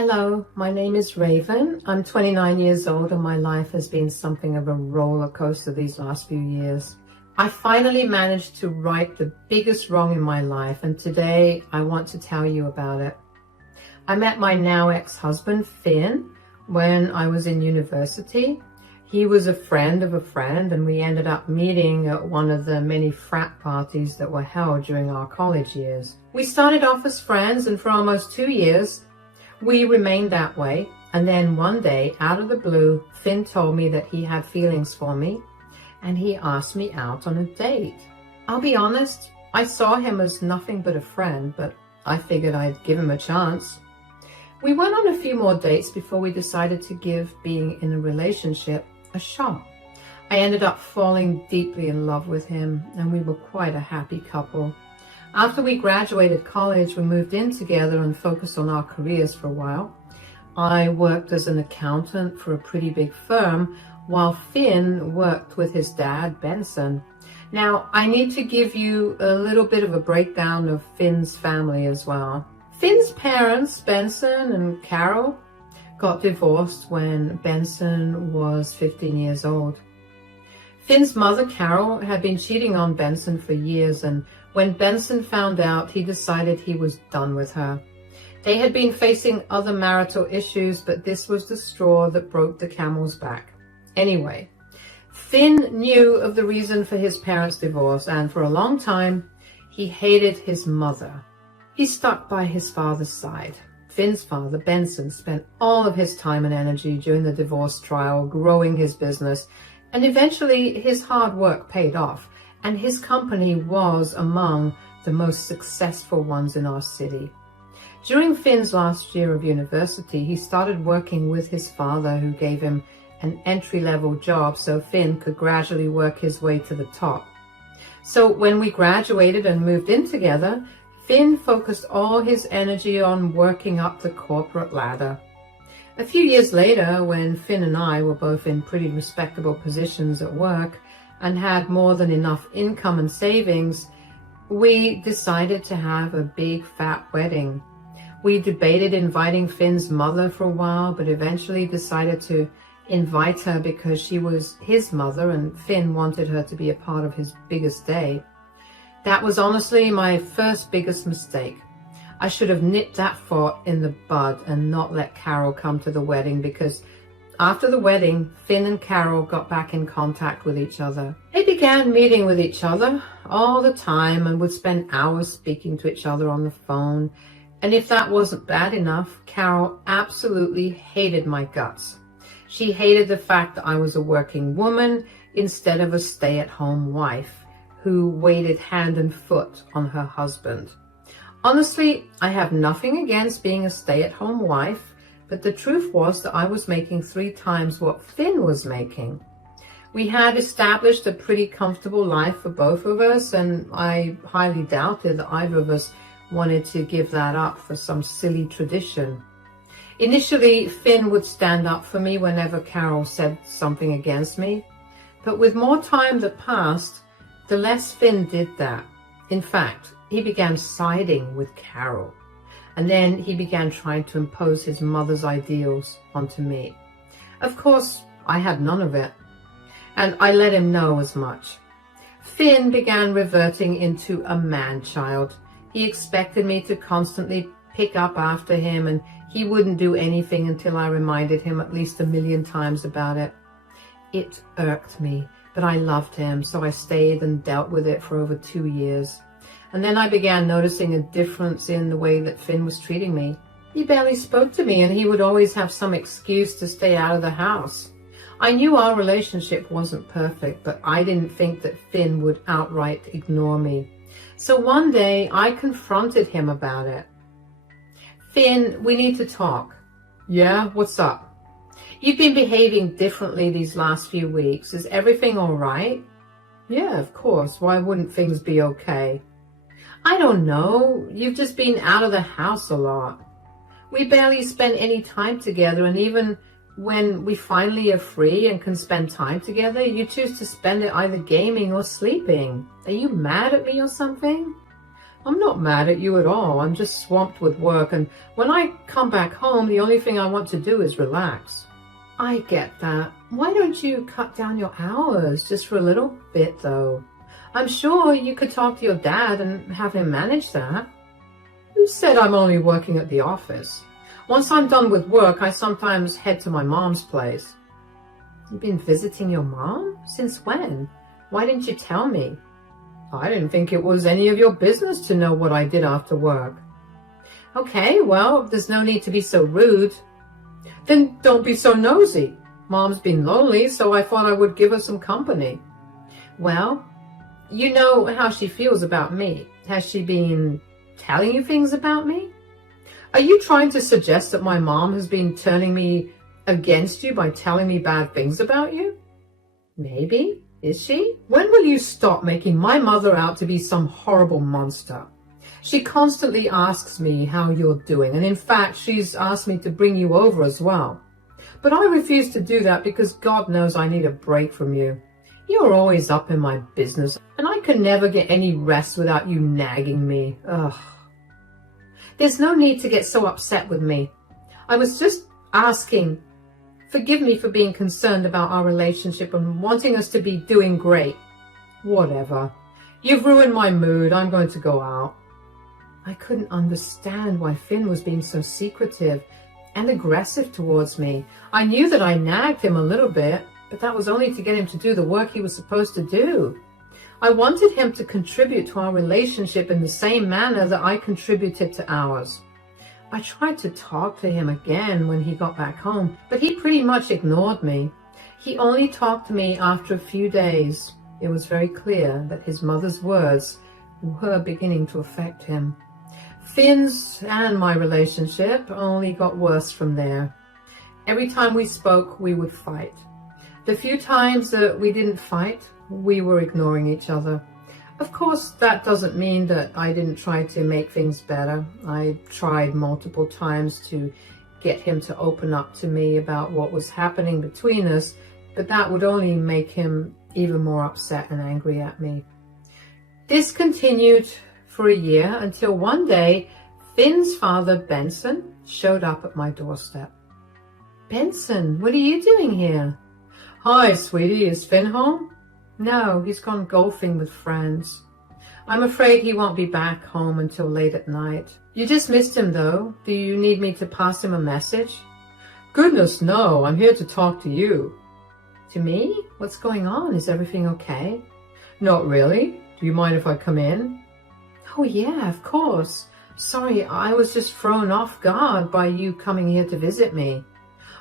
Hello, my name is Raven. I'm 29 years old and my life has been something of a roller coaster these last few years. I finally managed to right the biggest wrong in my life, and today I want to tell you about it. I met my now ex-husband, Finn, when I was in university. He was a friend of a friend, and we ended up meeting at one of the many frat parties that were held during our college years. We started off as friends, and for almost 2 years, we remained that way. And then one day, out of the blue, Finn told me that he had feelings for me, and he asked me out on a date. I'll be honest, I saw him as nothing but a friend, but I figured I'd give him a chance. We went on a few more dates before we decided to give being in a relationship a shot. I ended up falling deeply in love with him, and we were quite a happy couple. After we graduated college, we moved in together and focused on our careers for a while. I worked as an accountant for a pretty big firm, while Finn worked with his dad, Benson. Now, I need to give you a little bit of a breakdown of Finn's family as well. Finn's parents, Benson and Carol, got divorced when Benson was 15 years old. Finn's mother, Carol, had been cheating on Benson for years, and when Benson found out, he decided he was done with her. They had been facing other marital issues, but this was the straw that broke the camel's back. Anyway, Finn knew of the reason for his parents' divorce, and for a long time, he hated his mother. He stuck by his father's side. Finn's father, Benson, spent all of his time and energy during the divorce trial growing his business, and eventually his hard work paid off, and his company was among the most successful ones in our city. During Finn's last year of university, he started working with his father, who gave him an entry-level job so Finn could gradually work his way to the top. So when we graduated and moved in together, Finn focused all his energy on working up the corporate ladder. A few years later, when Finn and I were both in pretty respectable positions at work and had more than enough income and savings, we decided to have a big fat wedding. We debated inviting Finn's mother for a while, but eventually decided to invite her because she was his mother and Finn wanted her to be a part of his biggest day. That was honestly my first biggest mistake. I should have nipped that thought in the bud and not let Carol come to the wedding, because after the wedding, Finn and Carol got back in contact with each other. They began meeting with each other all the time and would spend hours speaking to each other on the phone. And if that wasn't bad enough, Carol absolutely hated my guts. She hated the fact that I was a working woman instead of a stay-at-home wife who waited hand and foot on her husband. Honestly, I have nothing against being a stay-at-home wife, but the truth was that I was making 3 times what Finn was making. We had established a pretty comfortable life for both of us, and I highly doubted that either of us wanted to give that up for some silly tradition. Initially, Finn would stand up for me whenever Carol said something against me, but with more time that passed, the less Finn did that. In fact, he began siding with Carol, and then he began trying to impose his mother's ideals onto me. Of course, I had none of it, and I let him know as much. Finn began reverting into a man-child. He expected me to constantly pick up after him, and he wouldn't do anything until I reminded him at least 1,000,000 times about it. It irked me, but I loved him, so I stayed and dealt with it for over 2 years. And then I began noticing a difference in the way that Finn was treating me. He barely spoke to me, and he would always have some excuse to stay out of the house. I knew our relationship wasn't perfect, but I didn't think that Finn would outright ignore me. So one day, I confronted him about it. "Finn, we need to talk." "Yeah, what's up?" "You've been behaving differently these last few weeks. Is everything all right?" "Yeah, of course. Why wouldn't things be okay?" "I don't know. You've just been out of the house a lot. We barely spend any time together, and even when we finally are free and can spend time together, you choose to spend it either gaming or sleeping. Are you mad at me or something?" I'm not mad at you at all. I'm just swamped with work, and when I come back home, the only thing I want to do is relax. I get that. Why don't you cut down your hours just for a little bit, though? I'm sure you could talk to your dad and have him manage that. Who said I'm only working at the office? Once I'm done with work, I sometimes head to my mom's place. You've been visiting your mom? Since when? Why didn't you tell me? I didn't think it was any of your business to know what I did after work. Okay, well, there's no need to be so rude. Then don't be so nosy. Mom's been lonely, so I thought I would give her some company. Well, you know how she feels about me. Has she been telling you things about me? Are you trying to suggest that my mom has been turning me against you by telling me bad things about you? Maybe. Is she? When will you stop making my mother out to be some horrible monster? She constantly asks me how you're doing, and in fact, she's asked me to bring you over as well. But I refuse to do that because God knows I need a break from you. You're always up in my business, and I can never get any rest without you nagging me. Ugh. There's no need to get so upset with me. I was just asking. Forgive me for being concerned about our relationship and wanting us to be doing great. Whatever. You've ruined my mood. I'm going to go out. I couldn't understand why Finn was being so secretive and aggressive towards me. I knew that I nagged him a little bit, but that was only to get him to do the work he was supposed to do. I wanted him to contribute to our relationship in the same manner that I contributed to ours. I tried to talk to him again when he got back home, but he pretty much ignored me. He only talked to me after a few days. It was very clear that his mother's words were beginning to affect him. Finn's and my relationship only got worse from there. Every time we spoke, we would fight. The few times that we didn't fight, we were ignoring each other. Of course, that doesn't mean that I didn't try to make things better. I tried multiple times to get him to open up to me about what was happening between us, but that would only make him even more upset and angry at me. This continued for a year until one day, Finn's father, Benson, showed up at my doorstep. Benson, what are you doing here? Hi, sweetie, is Finn home? No, he's gone golfing with friends. I'm afraid he won't be back home until late at night. You just missed him, though. Do you need me to pass him a message? Goodness, no. I'm here to talk to you. To me? What's going on? Is everything okay? Not really. Do you mind if I come in? Oh, yeah, of course. Sorry, I was just thrown off guard by you coming here to visit me.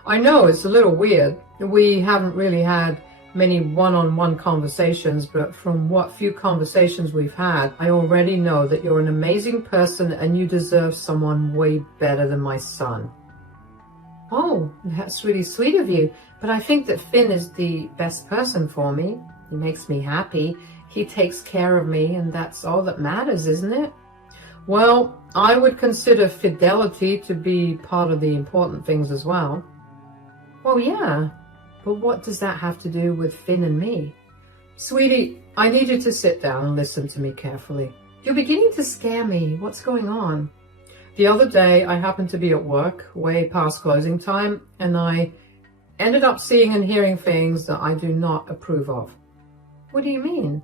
I know, it's a little weird. We haven't really had many one-on-one conversations, but from what few conversations we've had, I already know that you're an amazing person and you deserve someone way better than my son. Oh, that's really sweet of you, but I think that Finn is the best person for me. He makes me happy. He takes care of me, and that's all that matters, isn't it? Well, I would consider fidelity to be part of the important things as well. Well, yeah. But what does that have to do with Finn and me? Sweetie, I need you to sit down and listen to me carefully. You're beginning to scare me. What's going on? The other day, I happened to be at work, way past closing time, and I ended up seeing and hearing things that I do not approve of. What do you mean?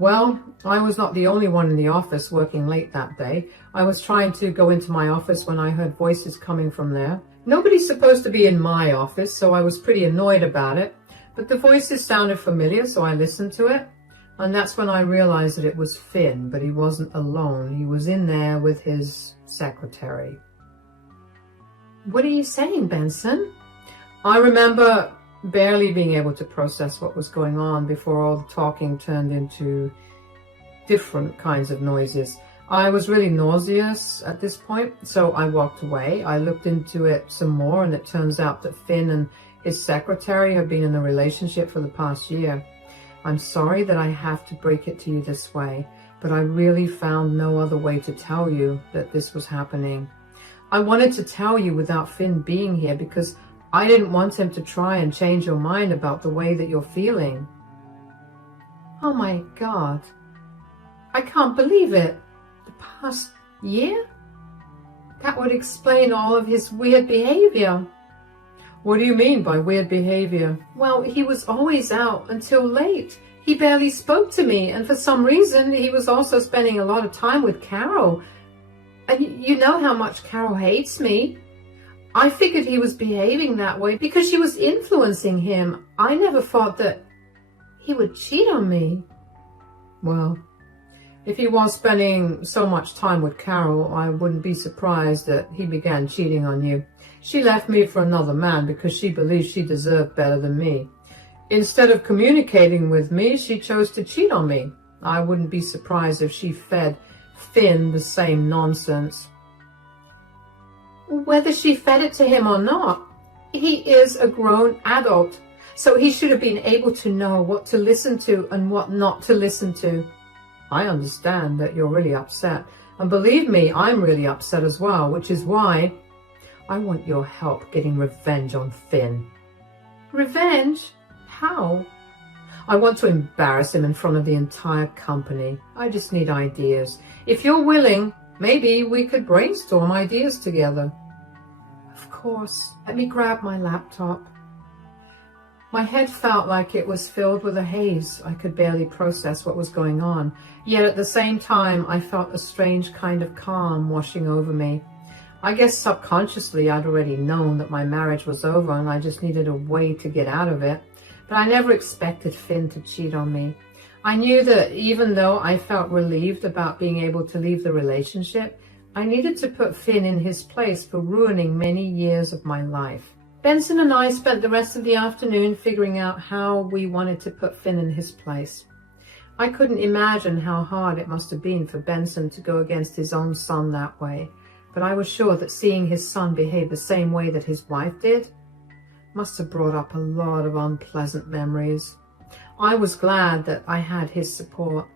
Well, I was not the only one in the office working late that day. I was trying to go into my office when I heard voices coming from there. Nobody's supposed to be in my office, so I was pretty annoyed about it. But the voices sounded familiar, so I listened to it. And that's when I realized that it was Finn, but he wasn't alone. He was in there with his secretary. What are you saying, Benson? I remember barely being able to process what was going on before all the talking turned into different kinds of noises. I was really nauseous at this point, so I walked away. I looked into it some more, and it turns out that Finn and his secretary have been in a relationship for the past year. I'm sorry that I have to break it to you this way, but I really found no other way to tell you that this was happening. I wanted to tell you without Finn being here because I didn't want him to try and change your mind about the way that you're feeling. Oh my God. I can't believe it. The past year? That would explain all of his weird behavior. What do you mean by weird behavior? Well, he was always out until late. He barely spoke to me, and for some reason, he was also spending a lot of time with Carol. And you know how much Carol hates me. I figured he was behaving that way because she was influencing him. I never thought that he would cheat on me. Well, if he was spending so much time with Carol, I wouldn't be surprised that he began cheating on you. She left me for another man because she believed she deserved better than me. Instead of communicating with me, she chose to cheat on me. I wouldn't be surprised if she fed Finn the same nonsense. Whether she fed it to him or not, he is a grown adult, so he should have been able to know what to listen to and what not to listen to. I understand that you're really upset, and believe me, I'm really upset as well, which is why I want your help getting revenge on Finn. Revenge? How? I want to embarrass him in front of the entire company. I just need ideas. If you're willing, maybe we could brainstorm ideas together. Of course. Let me grab my laptop. My head felt like it was filled with a haze. I could barely process what was going on. Yet at the same time, I felt a strange kind of calm washing over me. I guess subconsciously I'd already known that my marriage was over and I just needed a way to get out of it. But I never expected Finn to cheat on me. I knew that even though I felt relieved about being able to leave the relationship, I needed to put Finn in his place for ruining many years of my life. Benson and I spent the rest of the afternoon figuring out how we wanted to put Finn in his place. I couldn't imagine how hard it must have been for Benson to go against his own son that way, but I was sure that seeing his son behave the same way that his wife did must have brought up a lot of unpleasant memories. I was glad that I had his support.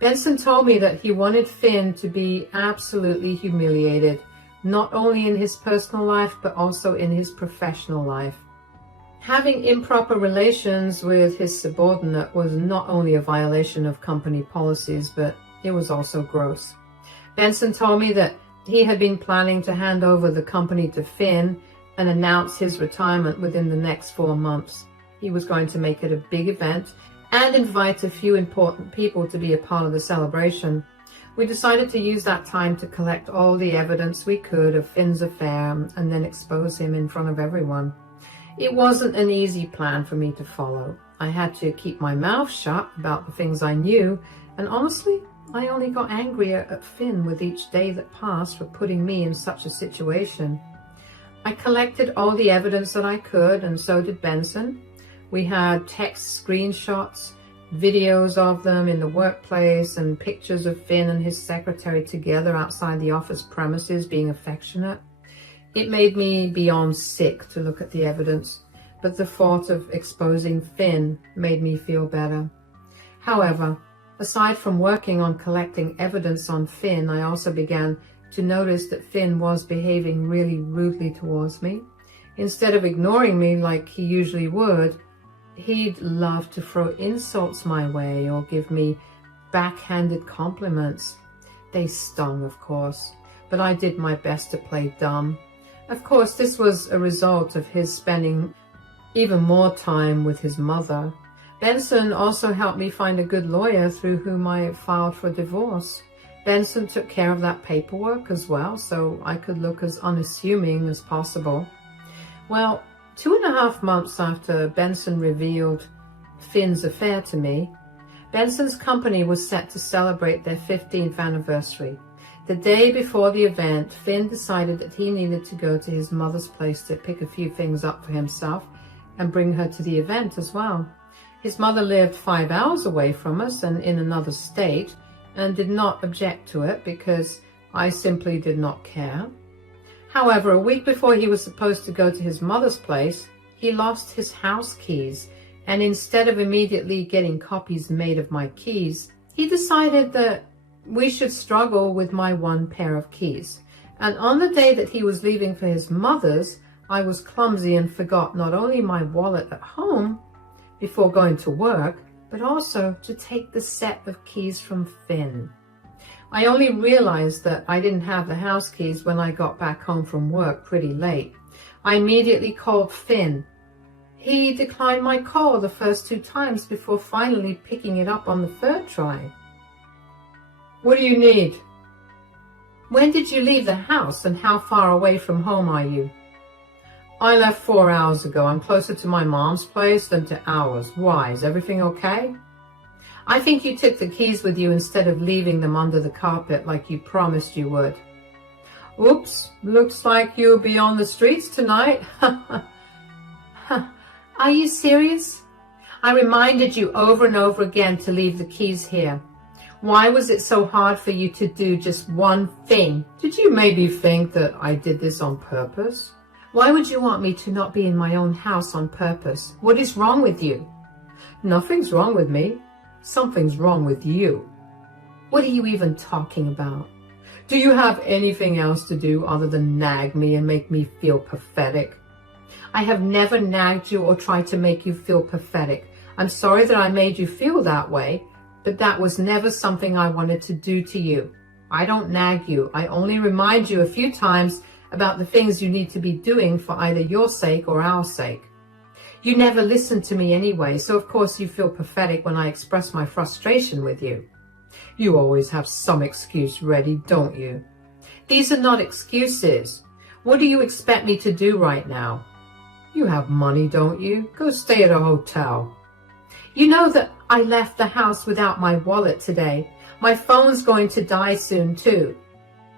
Benson told me that he wanted Finn to be absolutely humiliated, not only in his personal life, but also in his professional life. Having improper relations with his subordinate was not only a violation of company policies, but it was also gross. Benson told me that he had been planning to hand over the company to Finn and announce his retirement within the next 4 months. He was going to make it a big event and invite a few important people to be a part of the celebration. We decided to use that time to collect all the evidence we could of Finn's affair and then expose him in front of everyone. It wasn't an easy plan for me to follow. I had to keep my mouth shut about the things I knew, and honestly, I only got angrier at Finn with each day that passed for putting me in such a situation. I collected all the evidence that I could, and so did Benson. We had text screenshots, videos of them in the workplace, and pictures of Finn and his secretary together outside the office premises being affectionate. It made me beyond sick to look at the evidence, but the thought of exposing Finn made me feel better. However, aside from working on collecting evidence on Finn, I also began to notice that Finn was behaving really rudely towards me. Instead of ignoring me like he usually would, he'd love to throw insults my way or give me backhanded compliments. They stung, of course, but I did my best to play dumb. Of course, this was a result of his spending even more time with his mother. Benson also helped me find a good lawyer through whom I filed for divorce. Benson took care of that paperwork as well, so I could look as unassuming as possible. Well, 2.5 months after Benson revealed Finn's affair to me, Benson's company was set to celebrate their 15th anniversary. The day before the event, Finn decided that he needed to go to his mother's place to pick a few things up for himself and bring her to the event as well. His mother lived 5 hours away from us and in another state, and did not object to it because I simply did not care. However, a week before he was supposed to go to his mother's place, he lost his house keys, and instead of immediately getting copies made of my keys, he decided that we should struggle with my one pair of keys. And on the day that he was leaving for his mother's, I was clumsy and forgot not only my wallet at home before going to work, but also to take the set of keys from Finn. I only realized that I didn't have the house keys when I got back home from work pretty late. I immediately called Finn. He declined my call the first 2 times before finally picking it up on the 3rd try. What do you need? When did you leave the house and how far away from home are you? I left 4 hours ago. I'm closer to my mom's place than to ours. Why? Is everything okay? I think you took the keys with you instead of leaving them under the carpet like you promised you would. Oops, looks like you'll be on the streets tonight. Are you serious? I reminded you over and over again to leave the keys here. Why was it so hard for you to do just one thing? Did you maybe think that I did this on purpose? Why would you want me to not be in my own house on purpose? What is wrong with you? Nothing's wrong with me. Something's wrong with you. What are you even talking about? Do you have anything else to do other than nag me and make me feel pathetic? I have never nagged you or tried to make you feel pathetic. I'm sorry that I made you feel that way, but that was never something I wanted to do to you. I don't nag you. I only remind you a few times about the things you need to be doing for either your sake or our sake. You never listen to me anyway, so of course you feel pathetic when I express my frustration with you. You always have some excuse ready, don't you? These are not excuses. What do you expect me to do right now? You have money, don't you? Go stay at a hotel. You know that I left the house without my wallet today. My phone's going to die soon too.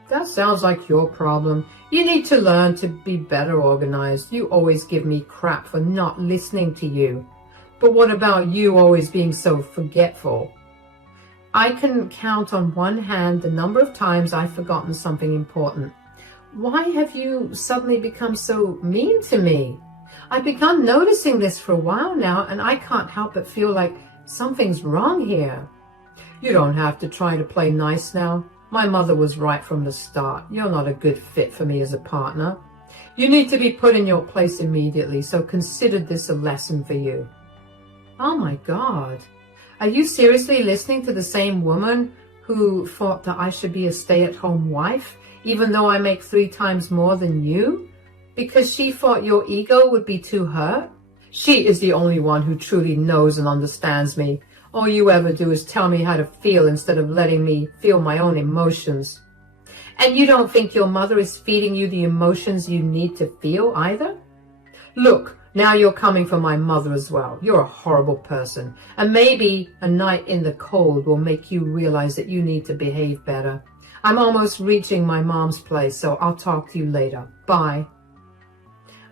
That sounds like your problem. You need to learn to be better organized. You always give me crap for not listening to you. But what about you always being so forgetful? I can count on one hand the number of times I've forgotten something important. Why have you suddenly become so mean to me? I've begun noticing this for a while now, and I can't help but feel like something's wrong here. You don't have to try to play nice now. My mother was right from the start. You're not a good fit for me as a partner. You need to be put in your place immediately, so consider this a lesson for you. Oh my God. Are you seriously listening to the same woman who thought that I should be a stay-at-home wife, even though I make 3 times more than you? Because she thought your ego would be too hurt? She is the only one who truly knows and understands me. All you ever do is tell me how to feel instead of letting me feel my own emotions. And you don't think your mother is feeding you the emotions you need to feel either? Look, now you're coming for my mother as well. You're a horrible person. And maybe a night in the cold will make you realize that you need to behave better. I'm almost reaching my mom's place, so I'll talk to you later. Bye.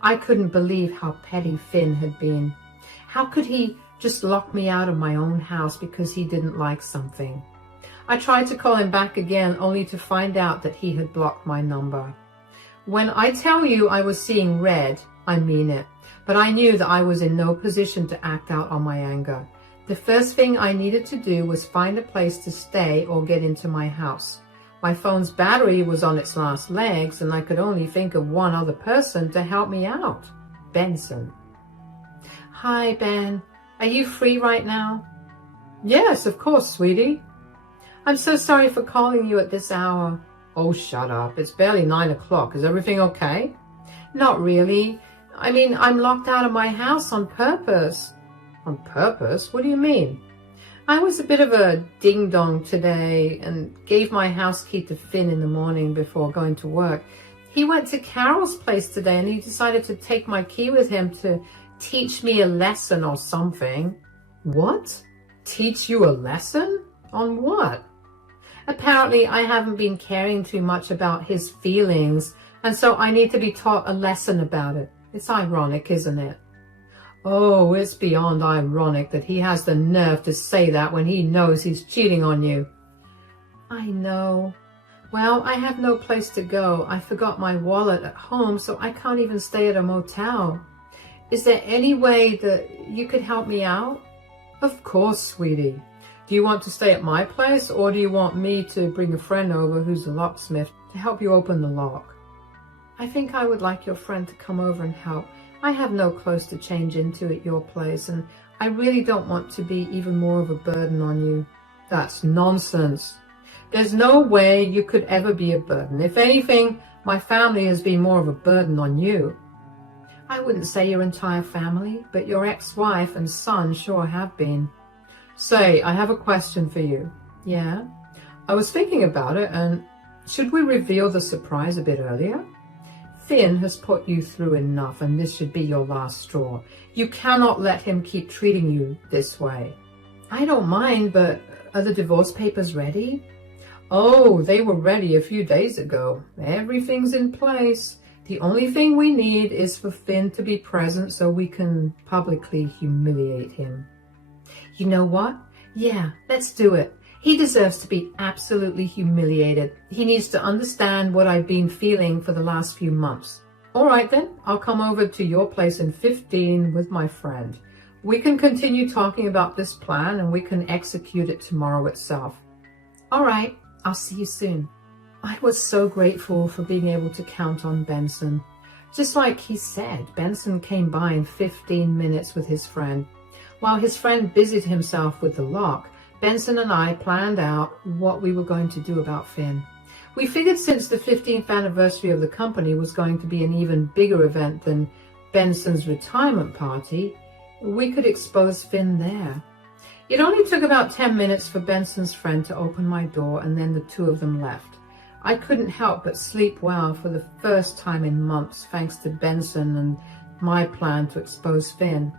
I couldn't believe how petty Finn had been. How could he just lock me out of my own house because he didn't like something? I tried to call him back again, only to find out that he had blocked my number. When I tell you I was seeing red, I mean it. But I knew that I was in no position to act out on my anger. The first thing I needed to do was find a place to stay or get into my house. My phone's battery was on its last legs, and I could only think of one other person to help me out. Benson. Hi, Ben. Are you free right now? Yes, of course, sweetie. I'm so sorry for calling you at this hour. Oh, shut up. It's barely 9 o'clock. Is everything okay? Not really. I mean, I'm locked out of my house on purpose. On purpose? What do you mean? I was a bit of a ding-dong today and gave my house key to Finn in the morning before going to work. He went to Carol's place today and he decided to take my key with him to teach me a lesson or something. What? Teach you a lesson? On what? Apparently, I haven't been caring too much about his feelings, and so I need to be taught a lesson about it. It's ironic, isn't it? Oh, it's beyond ironic that he has the nerve to say that when he knows he's cheating on you. I know. Well, I have no place to go. I forgot my wallet at home, so I can't even stay at a motel. Is there any way that you could help me out? Of course, sweetie. Do you want to stay at my place, or do you want me to bring a friend over who's a locksmith to help you open the lock? I think I would like your friend to come over and help. I have no clothes to change into at your place, and I really don't want to be even more of a burden on you. That's nonsense. There's no way you could ever be a burden. If anything, my family has been more of a burden on you. I wouldn't say your entire family, but your ex-wife and son sure have been. Say, I have a question for you. Yeah? I was thinking about it, and should we reveal the surprise a bit earlier? Finn has put you through enough, and this should be your last straw. You cannot let him keep treating you this way. I don't mind, but are the divorce papers ready? Oh, they were ready a few days ago. Everything's in place. The only thing we need is for Finn to be present so we can publicly humiliate him. You know what? Yeah, let's do it. He deserves to be absolutely humiliated. He needs to understand what I've been feeling for the last few months. All right then, I'll come over to your place in 15 with my friend. We can continue talking about this plan and we can execute it tomorrow itself. All right, I'll see you soon. I was so grateful for being able to count on Benson. Just like he said, Benson came by in 15 minutes with his friend. While his friend busied himself with the lock, Benson and I planned out what we were going to do about Finn. We figured since the 15th anniversary of the company was going to be an even bigger event than Benson's retirement party, we could expose Finn there. It only took about 10 minutes for Benson's friend to open my door, and then the two of them left. I couldn't help but sleep well for the first time in months thanks to Benson and my plan to expose Finn.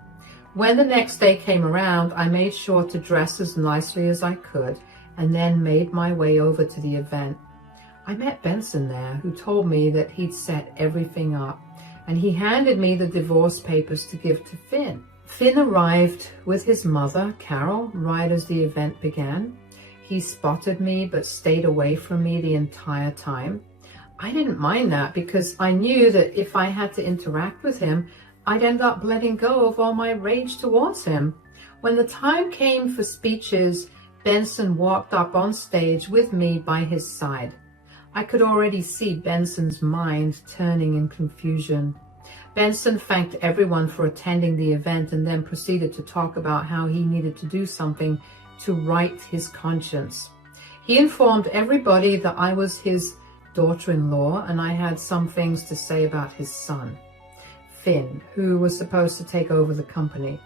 When the next day came around, I made sure to dress as nicely as I could and then made my way over to the event. I met Benson there, who told me that he'd set everything up, and he handed me the divorce papers to give to Finn. Finn arrived with his mother, Carol, right as the event began. He spotted me but stayed away from me the entire time. I didn't mind that because I knew that if I had to interact with him, I'd end up letting go of all my rage towards him. When the time came for speeches, Benson walked up on stage with me by his side. I could already see Benson's mind turning in confusion. Benson thanked everyone for attending the event and then proceeded to talk about how he needed to do something to right his conscience. He informed everybody that I was his daughter-in-law and I had some things to say about his son, Finn, who was supposed to take over the company.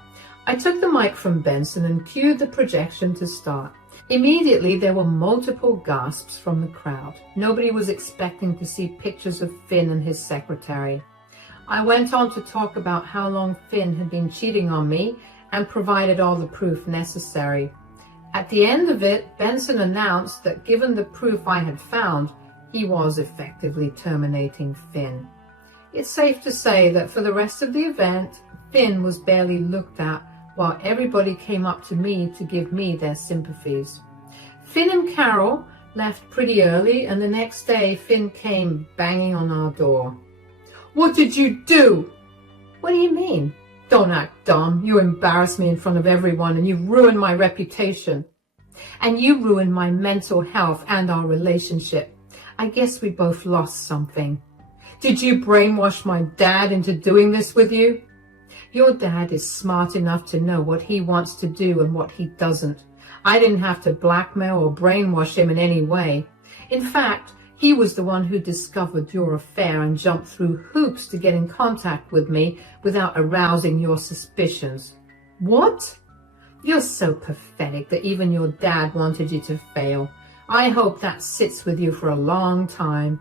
I took the mic from Benson and cued the projection to start. Immediately, there were multiple gasps from the crowd. Nobody was expecting to see pictures of Finn and his secretary. I went on to talk about how long Finn had been cheating on me and provided all the proof necessary. At the end of it, Benson announced that given the proof I had found, he was effectively terminating Finn. It's safe to say that for the rest of the event, Finn was barely looked at while everybody came up to me to give me their sympathies. Finn and Carol left pretty early, and the next day Finn came banging on our door. What did you do? What do you mean? Don't act dumb. You embarrassed me in front of everyone and you've ruined my reputation. And you ruined my mental health and our relationship. I guess we both lost something. Did you brainwash my dad into doing this with you? Your dad is smart enough to know what he wants to do and what he doesn't. I didn't have to blackmail or brainwash him in any way. In fact, he was the one who discovered your affair and jumped through hoops to get in contact with me without arousing your suspicions. What? You're so pathetic that even your dad wanted you to fail. I hope that sits with you for a long time.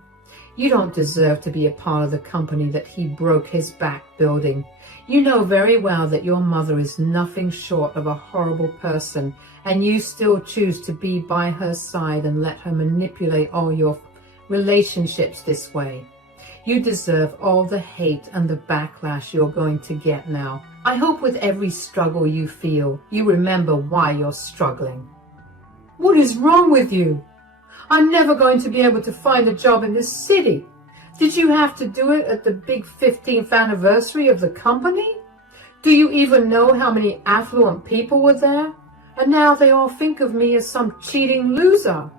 You don't deserve to be a part of the company that he broke his back building. You know very well that your mother is nothing short of a horrible person, and you still choose to be by her side and let her manipulate all your relationships this way. You deserve all the hate and the backlash you're going to get now. I hope with every struggle you feel, you remember why you're struggling. What is wrong with you? I'm never going to be able to find a job in this city. Did you have to do it at the big 15th anniversary of the company? Do you even know how many affluent people were there? And now they all think of me as some cheating loser.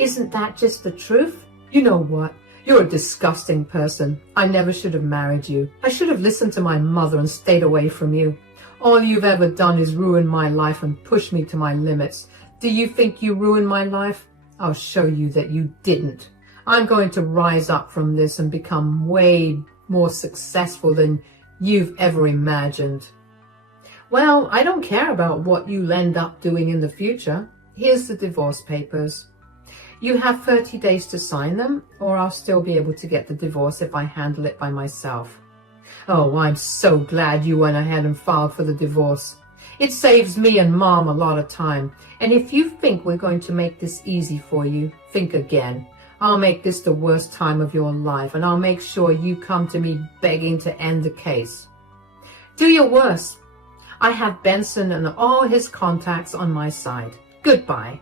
Isn't that just the truth? You know what? You're a disgusting person. I never should have married you. I should have listened to my mother and stayed away from you. All you've ever done is ruin my life and push me to my limits. Do you think you ruined my life? I'll show you that you didn't. I'm going to rise up from this and become way more successful than you've ever imagined. Well, I don't care about what you'll end up doing in the future. Here's the divorce papers. You have 30 days to sign them, or I'll still be able to get the divorce if I handle it by myself. Oh, I'm so glad you went ahead and filed for the divorce. It saves me and Mom a lot of time. And if you think we're going to make this easy for you, think again. I'll make this the worst time of your life, and I'll make sure you come to me begging to end the case. Do your worst. I have Benson and all his contacts on my side. Goodbye.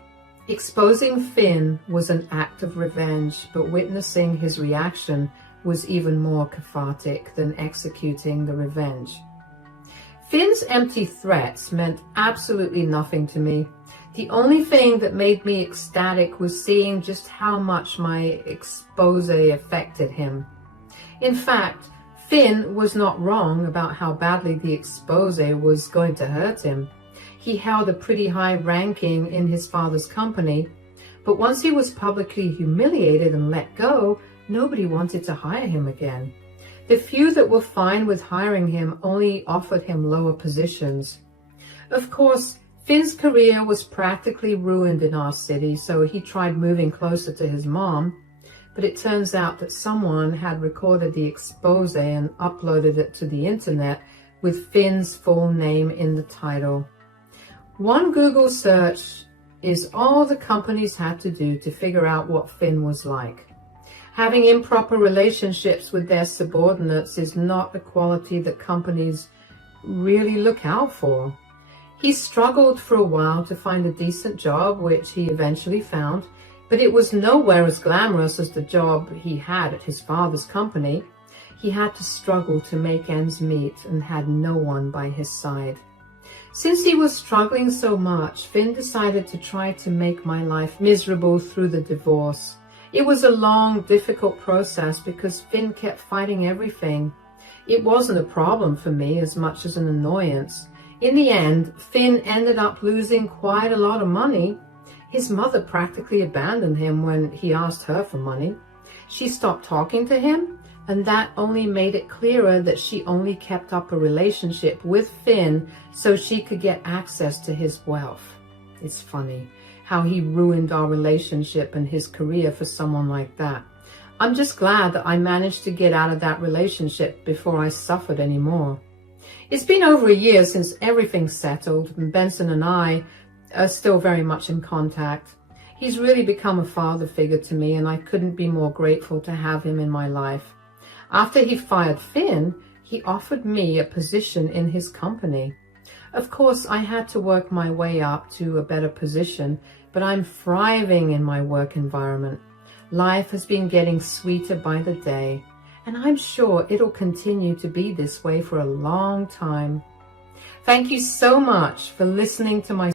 Exposing Finn was an act of revenge, but witnessing his reaction was even more cathartic than executing the revenge. Finn's empty threats meant absolutely nothing to me. The only thing that made me ecstatic was seeing just how much my expose affected him. In fact, Finn was not wrong about how badly the expose was going to hurt him. He held a pretty high ranking in his father's company, but once he was publicly humiliated and let go, nobody wanted to hire him again. The few that were fine with hiring him only offered him lower positions. Of course, Finn's career was practically ruined in our city, so he tried moving closer to his mom, but it turns out that someone had recorded the expose and uploaded it to the internet with Finn's full name in the title. One Google search is all the companies had to do to figure out what Finn was like. Having improper relationships with their subordinates is not a quality that companies really look out for. He struggled for a while to find a decent job, which he eventually found, but it was nowhere as glamorous as the job he had at his father's company. He had to struggle to make ends meet and had no one by his side. Since he was struggling so much, Finn decided to try to make my life miserable through the divorce. It was a long, difficult process because Finn kept fighting everything. It wasn't a problem for me as much as an annoyance. In the end, Finn ended up losing quite a lot of money. His mother practically abandoned him when he asked her for money. She stopped talking to him, and that only made it clearer that she only kept up a relationship with Finn so she could get access to his wealth. It's funny how he ruined our relationship and his career for someone like that. I'm just glad that I managed to get out of that relationship before I suffered anymore. It's been over a year since everything's settled, and Benson and I are still very much in contact. He's really become a father figure to me, and I couldn't be more grateful to have him in my life. After he fired Finn, he offered me a position in his company. Of course, I had to work my way up to a better position, but I'm thriving in my work environment. Life has been getting sweeter by the day, and I'm sure it'll continue to be this way for a long time. Thank you so much for listening to my